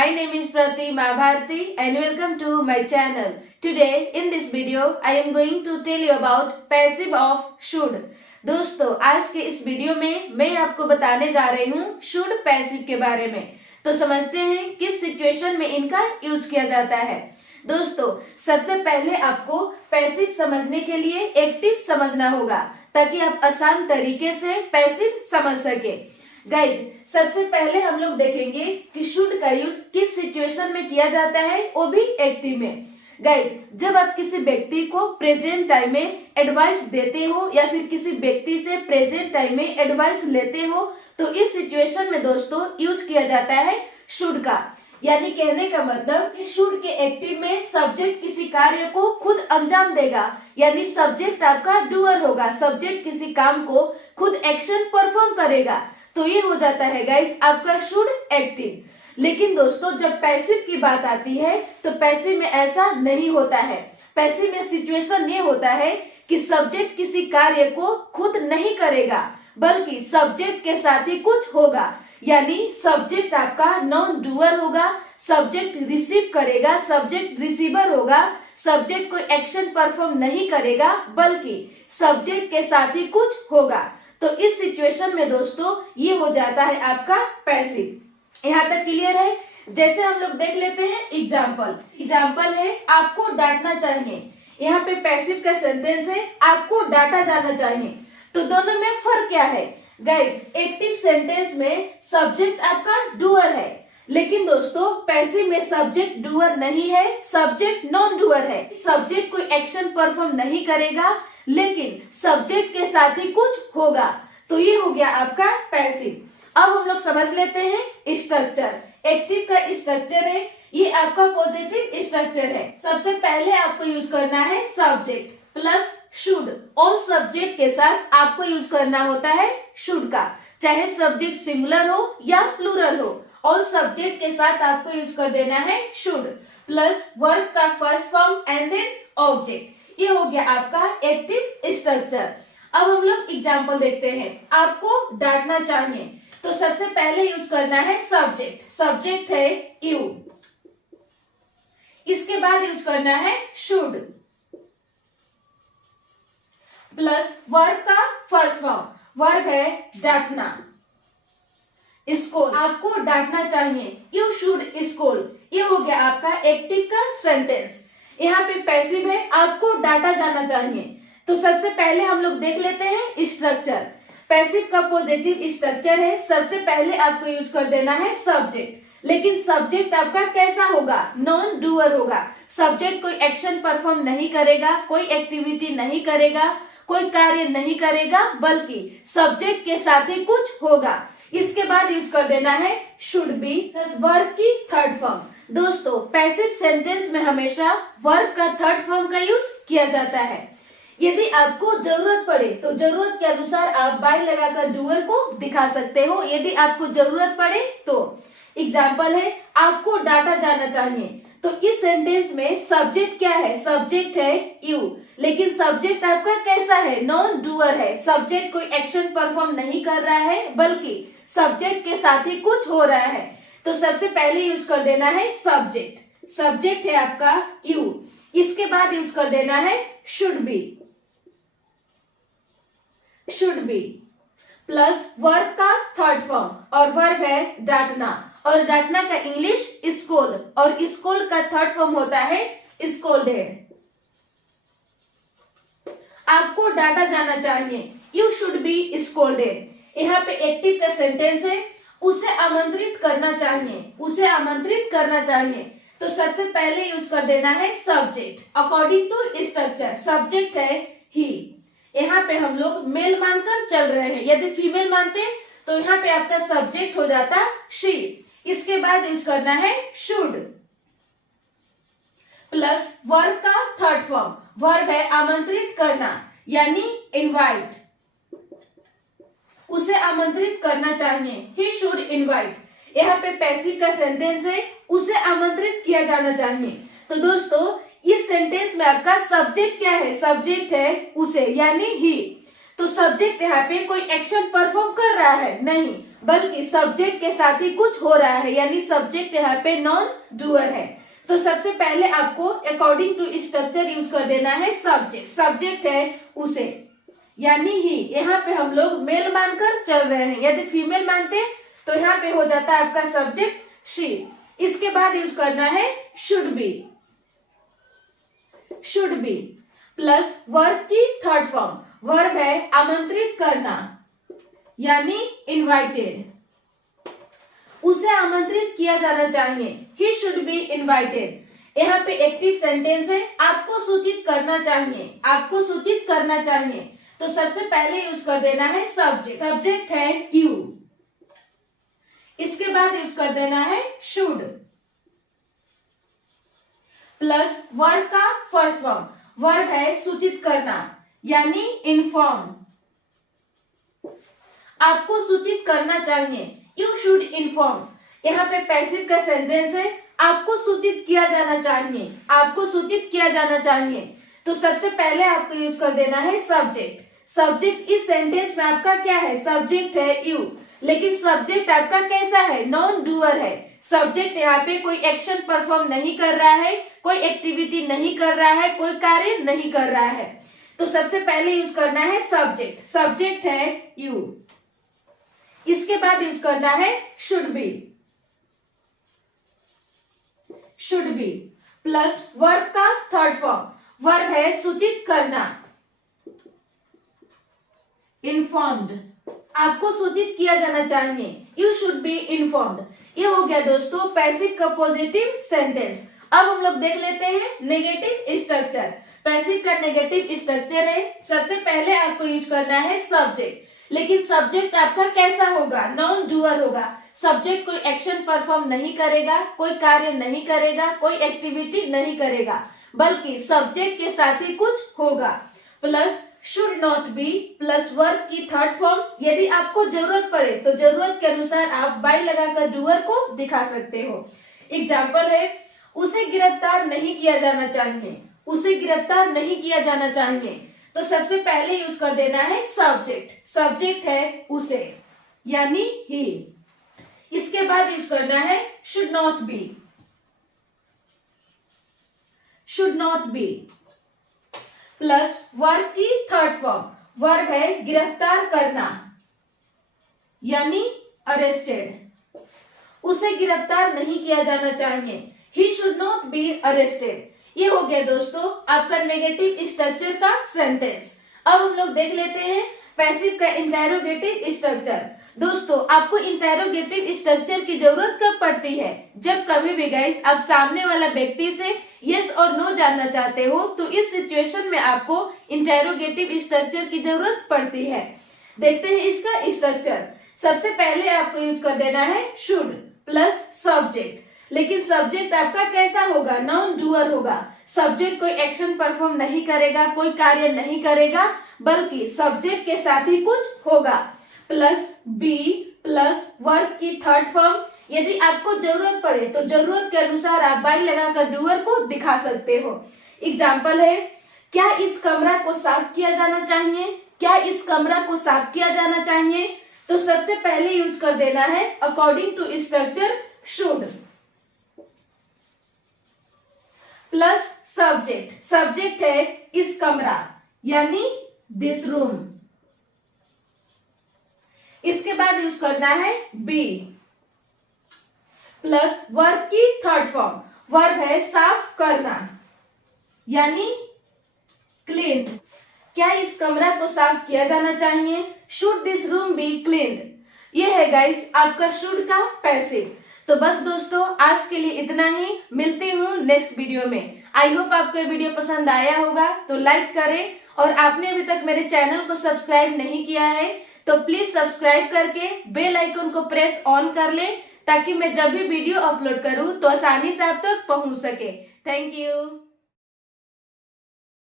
My name is Pratima Bharti and welcome to my channel. Today in this video I am going to tell you about passive of should. दोस्तों आज के इस video में मैं आपको बताने जा रही हूँ should पैसिव के बारे में। तो समझते हैं किस सिचुएशन में इनका यूज किया जाता है। दोस्तों सबसे पहले आपको पैसिव समझने के लिए एक्टिव समझना होगा ताकि आप आसान तरीके से पैसिव समझ सके। गाइज सबसे पहले हम लोग देखेंगे कि शुड का यूज किस सिचुएशन में किया जाता है, वो भी एक्टिव में। गाइज जब आप किसी व्यक्ति को प्रेजेंट टाइम में एडवाइस देते हो या फिर किसी व्यक्ति से प्रेजेंट टाइम में एडवाइस लेते हो तो इस सिचुएशन में दोस्तों यूज किया जाता है शुड का। यानी कहने का मतलब कि शुड के एक्टिव में सब्जेक्ट किसी कार्य को खुद अंजाम देगा, यानी सब्जेक्ट आपका डूअर होगा, सब्जेक्ट किसी काम को खुद एक्शन परफॉर्म करेगा, तो ये हो जाता है गाइस आपका शुड एक्टिव। लेकिन दोस्तों जब पैसिव की बात आती है तो पैसिव में ऐसा नहीं होता है। पैसिव में सिचुएशन ये होता है कि सब्जेक्ट किसी कार्य को खुद नहीं करेगा बल्कि सब्जेक्ट के साथ ही कुछ होगा, यानी सब्जेक्ट आपका नॉन डूअर होगा, सब्जेक्ट रिसीव करेगा, सब्जेक्ट रिसीवर होगा, सब्जेक्ट कोई एक्शन परफॉर्म नहीं करेगा बल्कि सब्जेक्ट के साथ ही कुछ होगा। तो इस सिचुएशन में दोस्तों ये हो जाता है आपका पैसिव। यहाँ तक क्लियर है। जैसे हम लोग देख लेते हैं एग्जाम्पल है आपको डांटना चाहिए। यहाँ पे पैसिव का सेंटेंस है आपको डांटा जाना चाहिए। तो दोनों में फर्क क्या है गाइज? एक्टिव सेंटेंस में सब्जेक्ट आपका डूअर है, लेकिन दोस्तों पैसिव में सब्जेक्ट डूअर नहीं है, सब्जेक्ट नॉन डूअर है। सब्जेक्ट कोई एक्शन परफॉर्म नहीं करेगा लेकिन सब्जेक्ट के साथ ही कुछ होगा, तो ये हो गया आपका पैसिव। अब हम लोग समझ लेते हैं स्ट्रक्चर। एक्टिव का स्ट्रक्चर है ये आपका पॉजिटिव स्ट्रक्चर है। सबसे पहले आपको यूज करना है subject plus should. All subject के साथ आपको यूज करना होता है शुड का, चाहे सब्जेक्ट सिंगुलर हो या प्लूरल हो, ऑल सब्जेक्ट के साथ आपको यूज कर देना है शुड प्लस वर्ब का first form and then object. ये हो गया आपका एक्टिव स्ट्रक्चर। अब हम लोग एग्जाम्पल देखते हैं। आपको डांटना चाहिए तो सबसे पहले यूज करना है सब्जेक्ट। सब्जेक्ट है यू, इसके बाद यूज करना है शुड प्लस वर्ब का फर्स्ट फॉर्म, वर्ब है डांटना, स्कोल्ड। आपको डांटना चाहिए, यू शुड स्कोल्ड। ये हो गया आपका एक्टिव का सेंटेंस। यहाँ पे पैसिव है आपको डांटा जाना चाहिए। तो सबसे पहले हम लोग देख लेते हैं स्ट्रक्चर। पैसिव का पॉजिटिव स्ट्रक्चर है, सबसे पहले आपको यूज कर देना है सब्जेक्ट, लेकिन सब्जेक्ट आपका कैसा होगा? नॉन डूअर होगा। सब्जेक्ट कोई एक्शन परफॉर्म नहीं करेगा, कोई एक्टिविटी नहीं करेगा, कोई कार्य नहीं करेगा बल्कि सब्जेक्ट के साथ ही कुछ होगा। इसके बाद यूज कर देना है शुड बी प्लस वर्ब की थर्ड फॉर्म। दोस्तों पैसिव सेंटेंस में हमेशा वर्ब का थर्ड फॉर्म का यूज किया जाता है। यदि आपको जरूरत पड़े तो जरूरत के अनुसार आप बाय लगाकर डूअर को दिखा सकते हो, यदि आपको जरूरत पड़े तो। एग्जाम्पल है आपको डांटा जाना चाहिए, तो इस सेंटेंस में सब्जेक्ट क्या है? सब्जेक्ट है यू, लेकिन सब्जेक्ट आपका कैसा है? नॉन डूअर है। सब्जेक्ट कोई एक्शन परफॉर्म नहीं कर रहा है बल्कि सब्जेक्ट के साथ ही कुछ हो रहा है। तो सबसे पहले यूज कर देना है सब्जेक्ट। सब्जेक्ट है आपका यू, इसके बाद यूज कर देना है शुड बी प्लस वर्ब का थर्ड फॉर्म, और वर्ब है डांटना, और डांटना का इंग्लिश स्कोल्ड, और स्कोल्ड का थर्ड फॉर्म होता है स्कोल्डेड। आपको डांटा जाना चाहिए, यू शुड बी स्कोल्डेड। यहाँ पे एक्टिव का सेंटेंस है उसे आमंत्रित करना चाहिए, उसे आमंत्रित करना चाहिए। तो सबसे पहले यूज कर देना है subject according to structure. Subject है ही, यहाँ पे हम लोग मेल मानकर चल रहे हैं, यदि फीमेल मानते तो यहाँ पे आपका सब्जेक्ट हो जाता शी। इसके बाद यूज करना है शुड प्लस वर्ब का थर्ड फॉर्म, वर्ब है आमंत्रित करना यानी इनवाइट, उसे आमंत्रित करना चाहिए, ही शुड इनवाइट। यहाँ पे पैसिव का सेंटेंस है उसे आमंत्रित किया जाना चाहिए। तो दोस्तों इस सेंटेंस में आपका सब्जेक्ट क्या है? सब्जेक्ट है उसे यानी ही। तो सब्जेक्ट यहाँ पे कोई एक्शन परफॉर्म कर रहा है नहीं, बल्कि सब्जेक्ट के साथ ही कुछ हो रहा है, यानी सब्जेक्ट यहाँ पे नॉन डूअर है। तो सबसे पहले आपको अकॉर्डिंग टू स्ट्रक्चर यूज कर देना है सब्जेक्ट। सब्जेक्ट है उसे, यानी ही। यहाँ पे हम लोग मेल मानकर चल रहे हैं, यदि फीमेल मानते तो यहाँ पे हो जाता है आपका सब्जेक्ट शी। इसके बाद यूज करना है should be. Should be plus verb की थर्ड फॉर्म। वर्ब है आमंत्रित करना, यानी इनवाइटेड। उसे आमंत्रित किया जाना चाहिए, ही शुड बी इनवाइटेड। यहाँ पे एक्टिव सेंटेंस है, आपको सूचित करना चाहिए, आपको सूचित करना चाहिए। तो सबसे पहले यूज कर देना है सब्जेक्ट। सब्जेक्ट है यू। इसके बाद यूज कर देना है शुड प्लस वर्ब का फर्स्ट फॉर्म। वर्ब है सूचित करना, यानी इन्फॉर्म। आपको सूचित करना चाहिए, यू शुड इन्फॉर्म। यहाँ पे पैसिव का सेंटेंस है, आपको सूचित किया जाना चाहिए, आपको सूचित किया जाना चाहिए। तो सबसे पहले आपको यूज कर देना है सब्जेक्ट। सब्जेक्ट इस सेंटेंस में आपका क्या है? सब्जेक्ट है यू, लेकिन सब्जेक्ट आपका कैसा है? नॉन डूअर है। सब्जेक्ट यहाँ पे कोई एक्शन परफॉर्म नहीं कर रहा है, कोई एक्टिविटी नहीं कर रहा है, कोई कार्य नहीं कर रहा है। तो सबसे पहले यूज करना है सब्जेक्ट। सब्जेक्ट है यू। इसके बाद यूज करना है should be. Should be plus verb का थर्ड फॉर्म। वर्ब है सूचित करना, इन्फॉर्म्ड। आपको सूचित किया जाना चाहिए, यू शुड बी इन्फॉर्म्ड। ये हो गया दोस्तों पैसिव का पॉजिटिव सेंटेंस। अब हम लोग देख लेते हैं नेगेटिव स्ट्रक्चर। पैसिव का नेगेटिव स्ट्रक्चर है, सबसे पहले आपको यूज करना है सब्जेक्ट, लेकिन सब्जेक्ट आपका कैसा होगा? नॉन डूअर होगा। सब्जेक्ट कोई एक्शन परफॉर्म नहीं करेगा, कोई कार्य नहीं करेगा, कोई एक्टिविटी नहीं करेगा, बल्कि सब्जेक्ट के साथ ही कुछ होगा। Plus should not be plus verb की थर्ड फॉर्म। यदि आपको जरूरत पड़े तो जरूरत के अनुसार आप बाय लगाकर डूअर को दिखा सकते हो। एग्जाम्पल है, उसे गिरफ्तार नहीं किया जाना चाहिए, उसे गिरफ्तार नहीं किया जाना चाहिए। तो सबसे पहले यूज कर देना है सब्जेक्ट। सब्जेक्ट है उसे, यानी ही। इसके बाद यूज करना है should not be. Should not be plus verb की थर्ड फॉर्म। वर्ब है गिरफ्तार करना, यानी अरेस्टेड। उसे गिरफ्तार नहीं किया जाना चाहिए, he should not be arrested. ये हो गया दोस्तों आपका नेगेटिव स्ट्रक्चर का सेंटेंस। अब हम लोग देख लेते हैं पैसिव का इंटेरोगेटिव स्ट्रक्चर। दोस्तों आपको इंटेरोगेटिव स्ट्रक्चर की जरूरत कब पड़ती है? जब कभी भी गाइस आप सामने वाला व्यक्ति से यस और नो जानना चाहते हो, तो इस सिचुएशन में आपको इंटेरोगेटिव स्ट्रक्चर की जरूरत पड़ती है। देखते हैं इसका स्ट्रक्चर। सबसे पहले आपको यूज कर देना है शुड प्लस सब्जेक्ट, लेकिन सब्जेक्ट आपका कैसा होगा? नॉन डूअर होगा। सब्जेक्ट कोई एक्शन परफॉर्म नहीं करेगा, कोई कार्य नहीं करेगा, बल्कि सब्जेक्ट के साथ ही कुछ होगा। प्लस बी प्लस वर्ब की थर्ड फॉर्म। यदि आपको जरूरत पड़े तो जरूरत के अनुसार आप बाय लगाकर डूअर को दिखा सकते हो। एग्जाम्पल है, क्या इस कमरा को साफ किया जाना चाहिए? क्या इस कमरा को साफ किया जाना चाहिए? तो सबसे पहले यूज कर देना है according to structure should plus subject. Subject है इस कमरा, यानी दिस रूम। इसके बाद यूज करना है बी प्लस वर्ब की थर्ड फॉर्म। वर्ब है साफ करना, यानी क्लीन। क्या इस कमरा को साफ किया जाना चाहिए? Should this room be cleaned. ये है गाइस आपका शुड का पैसिव। तो बस दोस्तों आज के लिए इतना ही। मिलती हूँ नेक्स्ट वीडियो में। आई होप आपको ये वीडियो पसंद आया होगा, तो लाइक करें, और आपने अभी तक मेरे चैनल को सब्सक्राइब नहीं किया है तो प्लीज सब्सक्राइब करके बेल आइकन को प्रेस ऑन कर लें, ताकि मैं जब भी वीडियो अपलोड करूं तो आसानी से आप तक पहुंच सके। Thank you.